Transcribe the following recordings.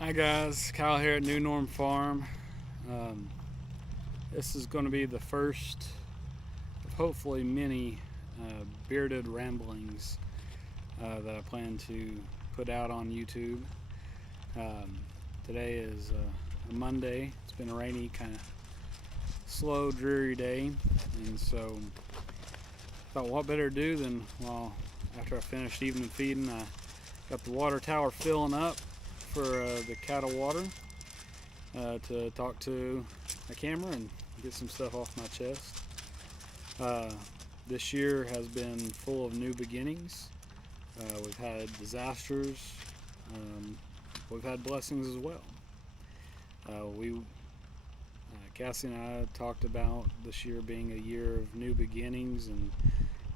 Hi guys, Kyle here at New Norm Farm. Um, this is going to be the first of hopefully many bearded ramblings that I plan to put out on YouTube. Um, Today is a Monday. It's been a rainy, kind of slow, dreary day, and so I thought what better to do than, well, after I finished evening feeding, I got the water tower filling up for the cattle water to talk to a camera and get some stuff off my chest. This year has been full of new beginnings. We've had disasters. We've had blessings as well. Cassie and I talked about this year being a year of new beginnings and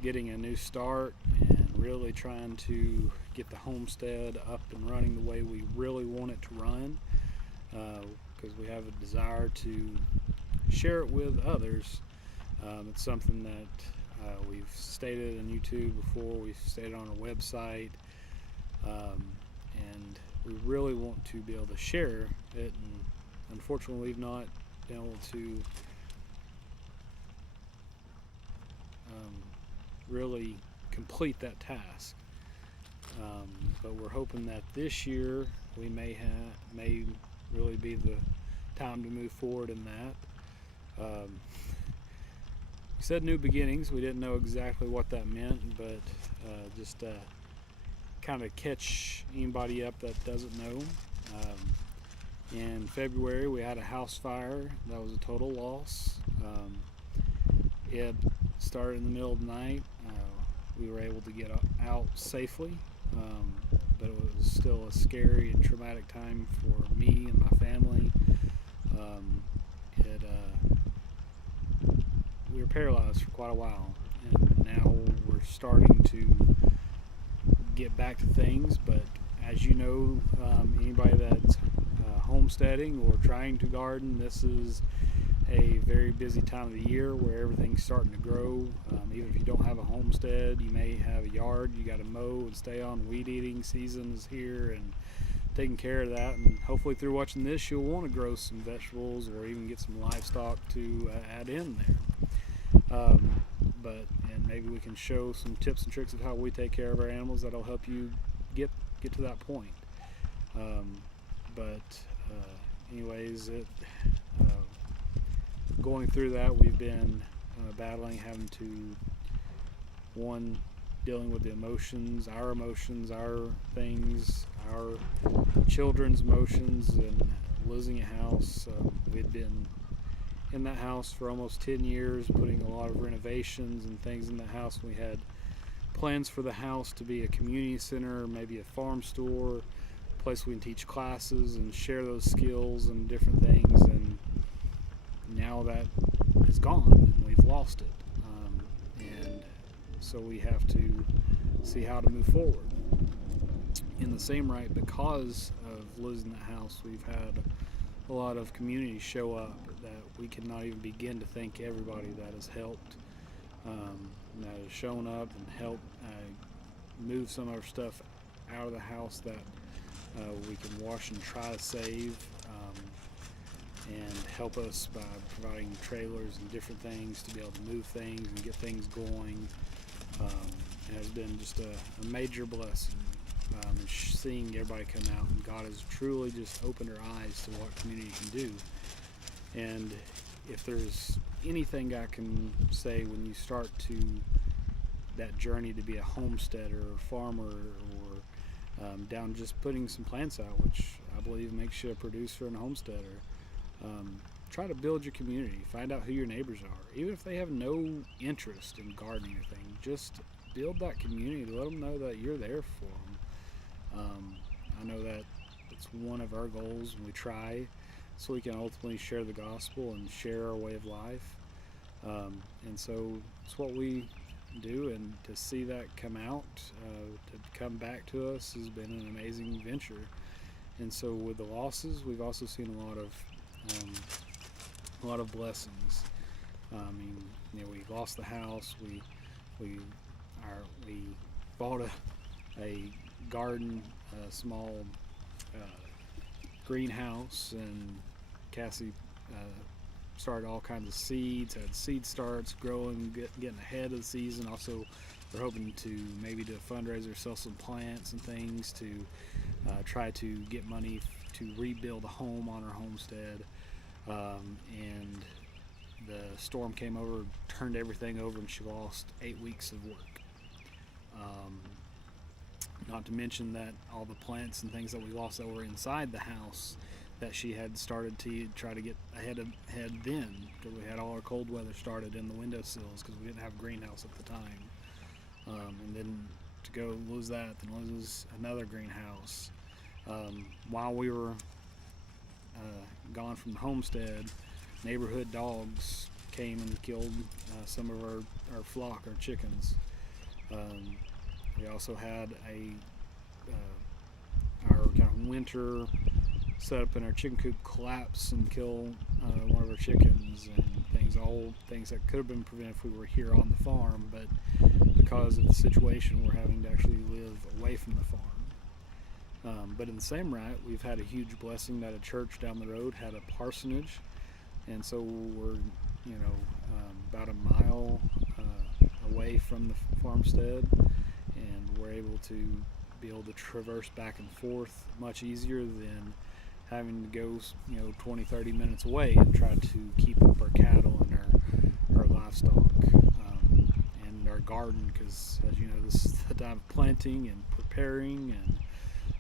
getting a new start and really trying to get the homestead up and running the way we really want it to run, because we have a desire to share it with others. It's something that we've stated on YouTube before, we've stated on our website, and we really want to be able to share it, and unfortunately we've not been able to really complete that task. But we're hoping that this year we may really be the time to move forward in that. We said new beginnings. We didn't know exactly what that meant, but just kind of catch anybody up that doesn't know. In February, we had a house fire. That was a total loss. It started in the middle of the night. We were able to get out safely, but it was still a scary and traumatic time for me and my family. We were paralyzed for quite a while, and now we're starting to get back to things. But as you know, anybody that's homesteading or trying to garden, this is a very busy time of the year where everything's starting to grow. Even if you don't have a homestead, you may have a yard you got to mow and stay on. Weed eating season is here, and taking care of that, and hopefully through watching this you'll want to grow some vegetables or even get some livestock to add in there. And maybe we can show some tips and tricks of how we take care of our animals that'll help you get to that point. Anyways, going through that, we've been battling, having to, dealing with the emotions, our things, our children's emotions, and losing a house. We'd been in that house for almost 10 years, putting a lot of renovations and things in the house. We had plans for the house to be a community center, maybe a farm store, a place we can teach classes and share those skills and different things, and now that is gone and we've lost it. And so we have to see how to move forward. In the same right, because of losing that house, we've had a lot of community show up that we cannot even begin to thank everybody that has helped, that has shown up and helped move some of our stuff out of the house that we can wash and try to save, and help us by providing trailers and different things to be able to move things and get things going. It has been just a major blessing, and seeing everybody come out, and God has truly just opened our eyes to what community can do. And if there's anything I can say when you start to that journey to be a homesteader or farmer, or down just putting some plants out, which I believe makes you a producer and a homesteader, try to build your community. Find out who your neighbors are, even if they have no interest in gardening or thing. Just build that community to let them know that you're there for them. I know that it's one of our goals, and we try so we can ultimately share the gospel and share our way of life. And so it's what we do, and to see that come out, to come back to us, has been an amazing venture. And so with the losses, we've also seen a lot of blessings. We lost the house. We bought a garden, a small greenhouse, and Cassie started all kinds of seeds, had seed starts, growing, getting ahead of the season. Also, we're hoping to maybe do a fundraiser, sell some plants and things to try to get money to rebuild a home on our homestead. And the storm came over, turned everything over, and she lost 8 weeks of work. Not to mention that all the plants and things that we lost that were inside the house that she had started to try to get ahead then, because we had all our cold weather started in the windowsills because we didn't have a greenhouse at the time. And then to go lose that, then lose another greenhouse. While we were gone from the homestead, neighborhood dogs came and killed some of our flock, our chickens. We also had our kind of winter setup in our chicken coop collapse and kill one of our chickens, and all things that could have been prevented if we were here on the farm, but because of the situation, we're having to actually live away from the farm. But in the same right, we've had a huge blessing that a church down the road had a parsonage, and so we're about a mile away from the farmstead, and we're able to traverse back and forth much easier than having to go 20-30 minutes away and try to keep up our cattle and our livestock and our garden, because as you know, this is the time of planting and preparing,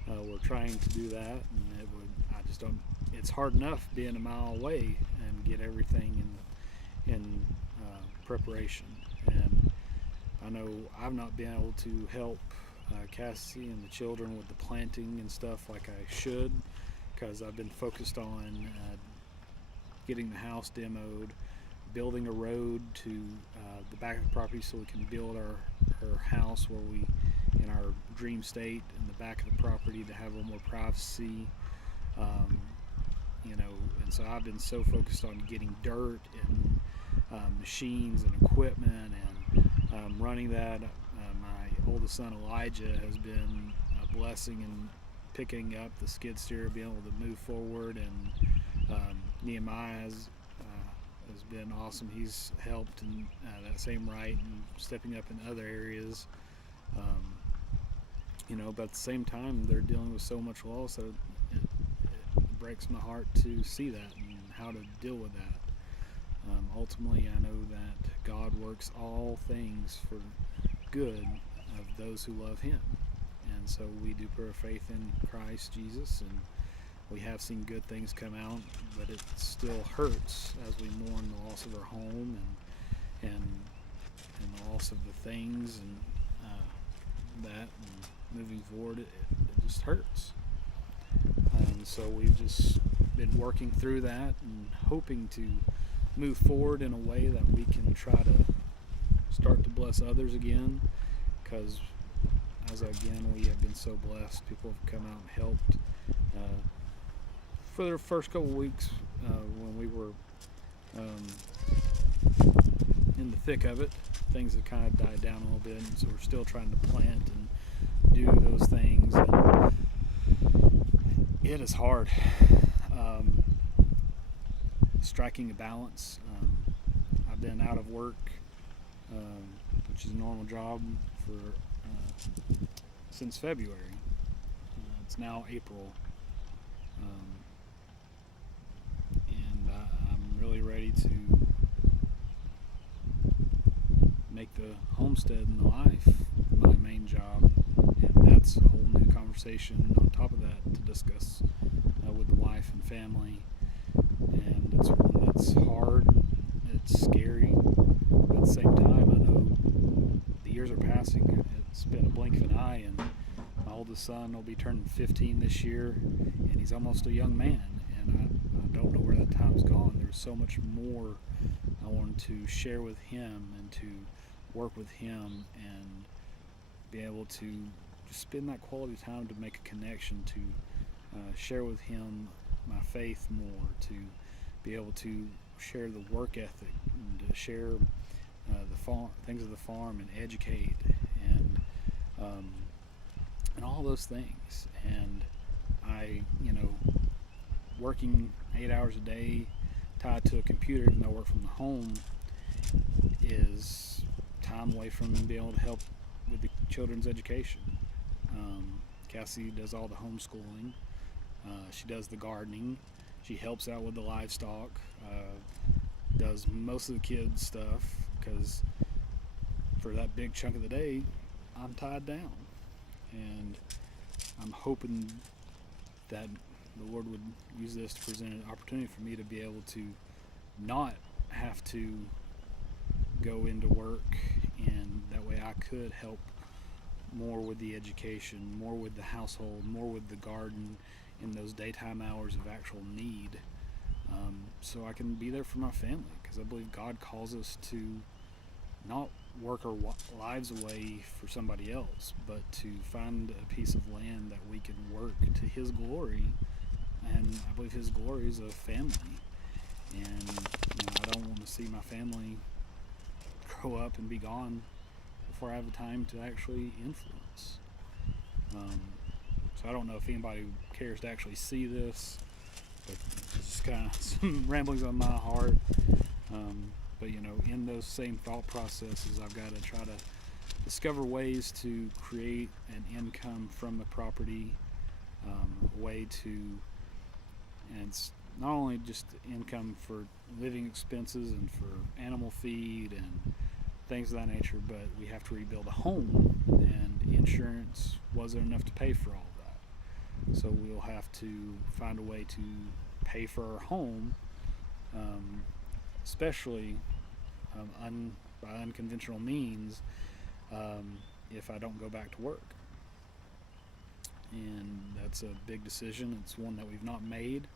and we're trying to do that, and it's hard enough being a mile away and get everything in preparation. And I know I've not been able to help Cassie and the children with the planting and stuff like I should, because I've been focused on getting the house demoed, building a road to the back of the property so we can build our house where we, in our dream state, in the back of the property, to have a little more privacy. And so I've been so focused on getting dirt and machines and equipment and running that. My oldest son Elijah has been a blessing in picking up the skid steer, being able to move forward, and Nehemiah has been awesome. He's helped in that same right and stepping up in other areas. But at the same time, they're dealing with so much loss that it breaks my heart to see that and how to deal with that. Ultimately, I know that God works all things for good of those who love Him. And so we do put our faith in Christ Jesus, and we have seen good things come out, but it still hurts as we mourn the loss of our home and the loss of the things and that. And moving forward, it just hurts. And so we've just been working through that and hoping to move forward in a way that we can try to start to bless others again, because we have been so blessed. People have come out and helped. For the first couple of weeks when we were in the thick of it, things have kind of died down a little bit, and so we're still trying to plant and do those things. And it is hard. Striking a balance. I've been out of work, which is a normal job, for since February. It's now April, and I'm really ready to make the homestead and the life my main job, and that's a whole new conversation on top of that to discuss with the wife and family. And it's one that's hard, it's scary, but at the same time, I know the years are passing. It's been a blink of an eye, and my oldest son will be turning 15 this year, and he's almost a young man, and I don't know where that time's gone. There's so much more I wanted to share with him and to work with him and be able to just spend that quality time to make a connection, to share with him my faith more, to be able to share the work ethic, and to share the farm, things of the farm, and educate, and all those things. And I working 8 hours a day tied to a computer, even though I work from home, is time away from being able to help with the children's education. Cassie does all the homeschooling. She does the gardening. She helps out with the livestock. Does most of the kids' stuff, because for that big chunk of the day, I'm tied down. And I'm hoping that the Lord would use this to present an opportunity for me to be able to not have to go into work, and that way I could help more with the education, more with the household, more with the garden in those daytime hours of actual need, so I can be there for my family, because I believe God calls us to not work our lives away for somebody else, but to find a piece of land that we can work to His glory. And I believe His glory is a family, and I don't want to see my family grow up and be gone before I have the time to actually influence. So I don't know if anybody cares to actually see this, but it's just kind of some ramblings on my heart. But in those same thought processes, I've got to try to discover ways to create an income from the property, a way to, and it's not only just income for living expenses and for animal feed and things of that nature, but we have to rebuild a home, and insurance wasn't enough to pay for all of that. So we'll have to find a way to pay for our home, especially by unconventional means, if I don't go back to work. And that's a big decision. It's one that we've not made,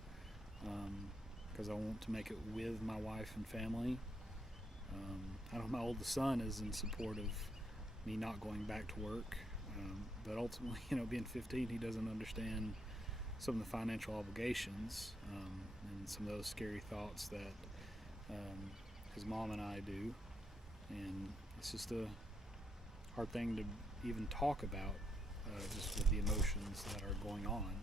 because I want to make it with my wife and family. I know my oldest son is in support of me not going back to work, but ultimately, being 15, he doesn't understand some of the financial obligations, and some of those scary thoughts that his mom and I do, and it's just a hard thing to even talk about, just with the emotions that are going on.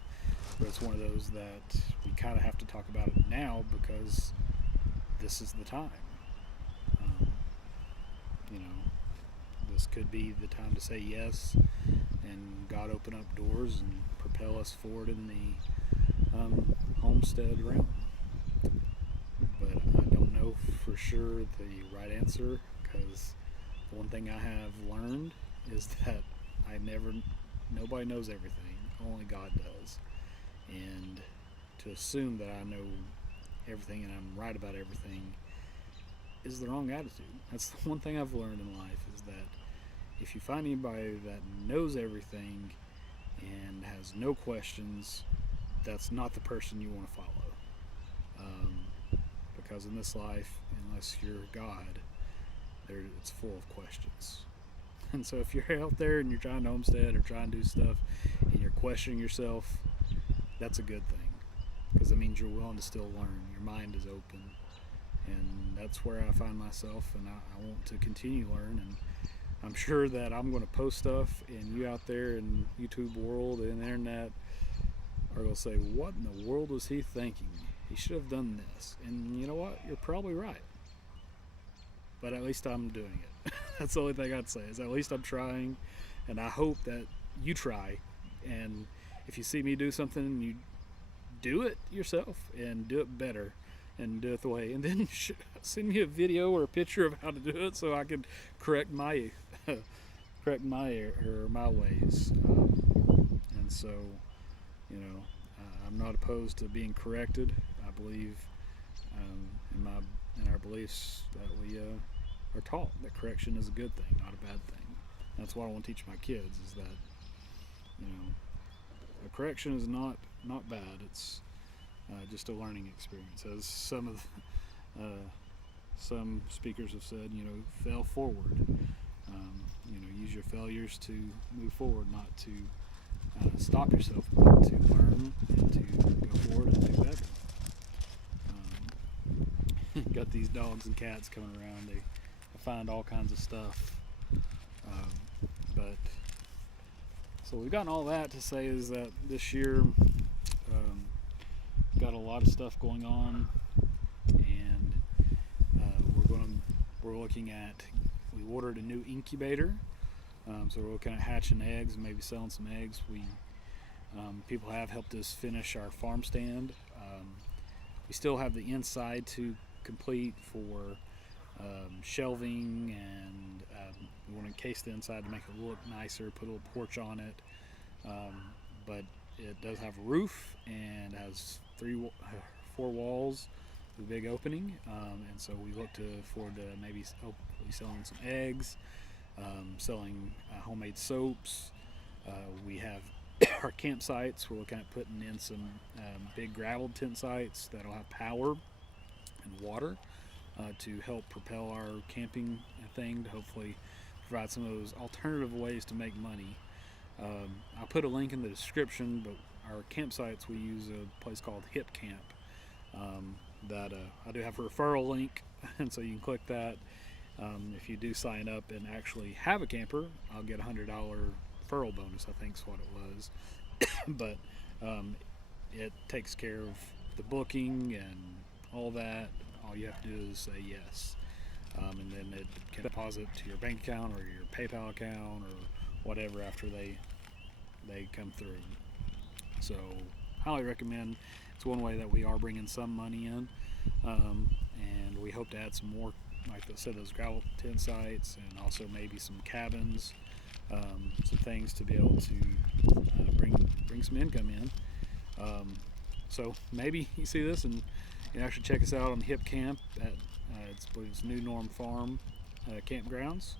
But it's one of those that we kind of have to talk about it now, because this is the time. This could be the time to say yes, and God open up doors and propel us forward in the homestead realm. But I don't know for sure the right answer, because the one thing I have learned is that nobody knows everything, only God does. And to assume that I know everything and I'm right about everything is the wrong attitude. That's the one thing I've learned in life, is that if you find anybody that knows everything and has no questions, that's not the person you want to follow. Because in this life, unless you're God, it's full of questions. And so if you're out there and you're trying to homestead or trying to do stuff and you're questioning yourself, that's a good thing, because it means you're willing to still learn. Your mind is open, and that's where I find myself, and I want to continue to learn. And I'm sure that I'm going to post stuff, and you out there in YouTube world and the internet are going to say, what in the world was he thinking? He should have done this. And you know what? You're probably right. But at least I'm doing it. That's the only thing I'd say, is at least I'm trying, and I hope that you try. And if you see me do something, you do it yourself and do it better and do it the way. And then send me a video or a picture of how to do it, so I can correct my ways. And so, I'm not opposed to being corrected. I believe in our beliefs that we are taught that correction is a good thing, not a bad thing. That's what I want to teach my kids, is that a correction is not bad. It's just a learning experience, as some speakers have said. Fail forward. Use your failures to move forward, not to stop yourself, but to learn and to go forward and do better. Got these dogs and cats coming around. They find all kinds of stuff. But so we've gotten all that to say is that this year got a lot lot of stuff going on, and we're looking at. We ordered a new incubator, so we're looking at hatching eggs and maybe selling some eggs. People have helped us finish our farm stand. We still have the inside to complete for shelving, and we want to encase the inside to make it look nicer, put a little porch on it. But it does have a roof and has 4 walls with a big opening, and so we look forward to maybe hopefully selling some eggs, selling homemade soaps. We have our campsites. We're looking at putting in some big gravel tent sites that'll have power and water to help propel our camping thing, to hopefully provide some of those alternative ways to make money. I'll put a link in the description, but our campsites, we use a place called Hipcamp. That I do have a referral link, and so you can click that. If you do sign up and actually have a camper, I'll get a $100 referral bonus, I think is what it was. But it takes care of the booking and all that. All you have to do is say yes, and then it can deposit to your bank account or your PayPal account or whatever after they come through. So highly recommend. It's one way that we are bringing some money in, and we hope to add some more, like I said, those gravel tent sites, and also maybe some cabins, some things to be able to bring some income in. So maybe you see this and you can actually check us out on Hipcamp at it's New Norm Farm campgrounds.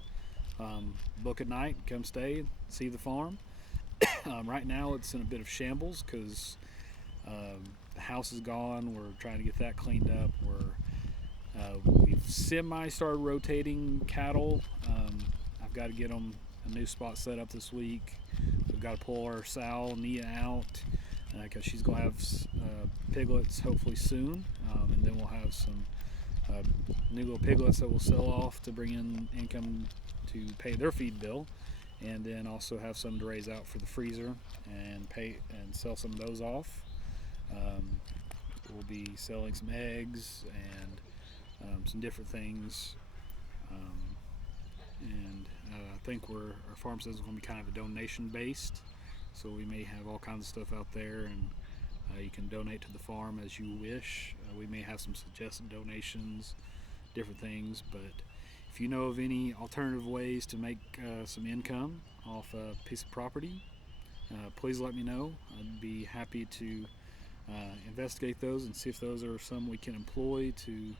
Book at night, come stay, see the farm. Right now it's in a bit of shambles because the house is gone. We're trying to get that cleaned up. We've semi-started rotating cattle. I've got to get them a new spot set up this week. We've got to pull our sow Nia out because she's going to have piglets hopefully soon, and then we'll have some new little piglets that we'll sell off to bring in income to pay their feed bill, and then also have some to raise out for the freezer and sell some of those off. We'll be selling some eggs and some different things, and I think our farm says it's going to be kind of a donation based, so we may have all kinds of stuff out there, and you can donate to the farm as you wish. We may have some suggested donations, different things, but if you know of any alternative ways to make some income off a piece of property, please let me know. I'd be happy to investigate those and see if those are some we can employ to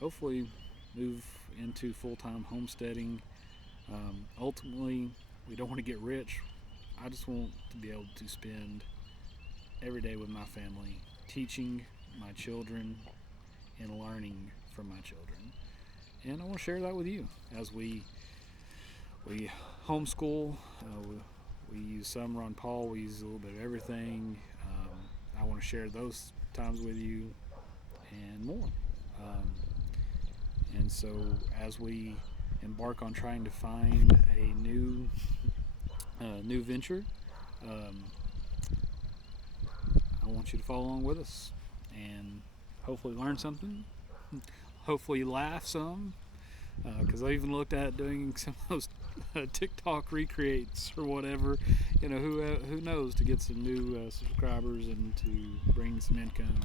hopefully move into full-time homesteading. Ultimately, we don't want to get rich. I just want to be able to spend every day with my family, teaching my children and learning from my children. And I want to share that with you as we homeschool. We use some Ron Paul. We use a little bit of everything. I want to share those times with you and more. And so as we embark on trying to find a new venture, I want you to follow along with us and hopefully learn something, hopefully laugh some, because I even looked at doing some of those TikTok recreates or whatever, who knows, to get some new subscribers and to bring some income,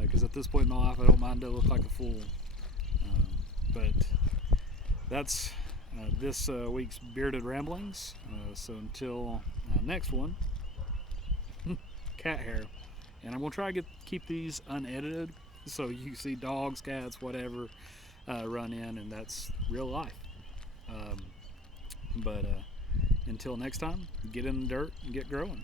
because at this point in my life I don't mind to look like a fool. But that's this week's Bearded Ramblings. So until next one, cat hair. And I'm going to try to keep these unedited so you see dogs, cats, whatever run in, and that's real life. But until next time, get in the dirt and get growing.